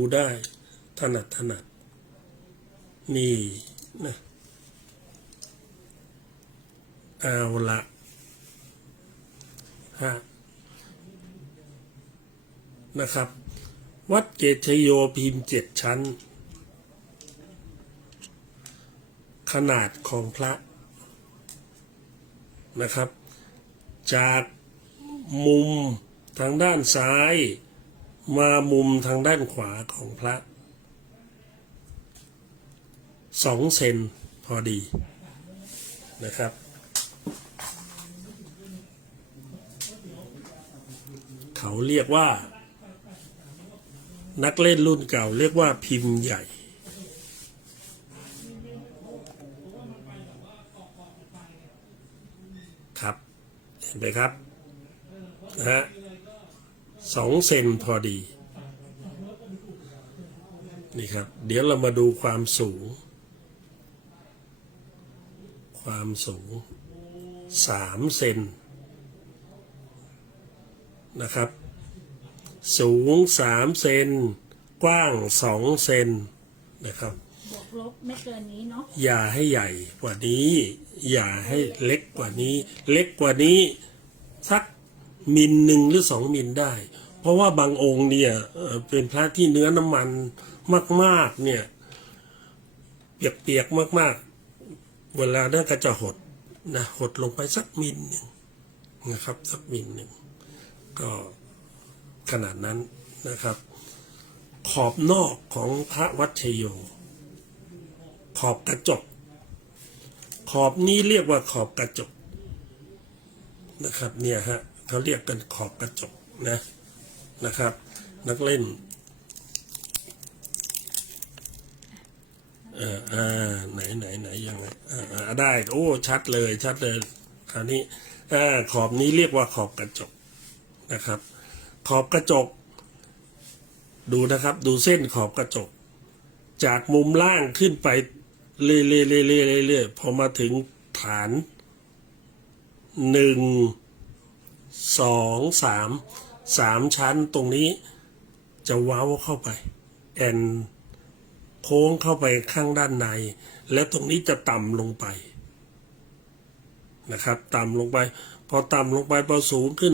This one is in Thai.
ดูได้ ถนัดถนัด นี่นะเอาละฮะนะครับ วัดเกตชโยพิมพ์เจ็ดชั้น ขนาดของพระนะครับ จากมุมทางด้านซ้าย มามุมทางด้านขวาของพระสองเซนพอดีนะครับ เขาเรียกว่า นักเล่นรุ่นเก่าเรียกว่าพิมพ์ใหญ่ ครับ เห็นไหมครับนะฮะ สองเซนพอดี นี่ครับ เดี๋ยวเรามาดูความสูง ความสูงสามเซนนะครับ สูงสามเซนกว้างสองเซนนะครับบวกลบไม่เกินนี้เนาะอย่าให้ใหญ่กว่านี้ อย่าให้เล็กกว่านี้ เล็กกว่านี้ สัก มิลหนึ่งหรือสองมิลได้ เพราะว่าบางองค์เนี่ยเป็นพระที่เนื้อน้ำมันมาก ๆ เนี่ย เปียกๆมาก ๆ เวลานั้นก็จะหดนะหดลงไปสักมิลหนึ่งนะครับ สักมิลหนึ่งก็ขนาดนั้นนะครับ ขอบนอกของพระวัดชโย ขอบกระจก ขอบนี้เรียกว่าขอบกระจกนะครับเนี่ยฮะ เขาเรียกกันขอบกระจกนะนะครับ นักเล่นเอ่ออ่าไหนไหนไหนยังไงอ่าอ่าได้โอ้ชัดเลยชัดเลยคราวนี้อ่าขอบนี้เรียกว่าขอบกระจกนะครับ ขอบกระจก ดูนะครับ ดูเส้นขอบกระจก จากมุมล่างขึ้นไปเรื่อยๆเรื่อยๆเรื่อยๆพอมาถึงฐานหนึ่ง สองสามสามชั้นตรงนี้จะเว้าเข้าไปแอนโค้งเข้าไปข้างด้านใน และตรงนี้จะต่ำลงไปนะครับ ต่ำลงไป พอต่ำลงไปพอสูงขึ้น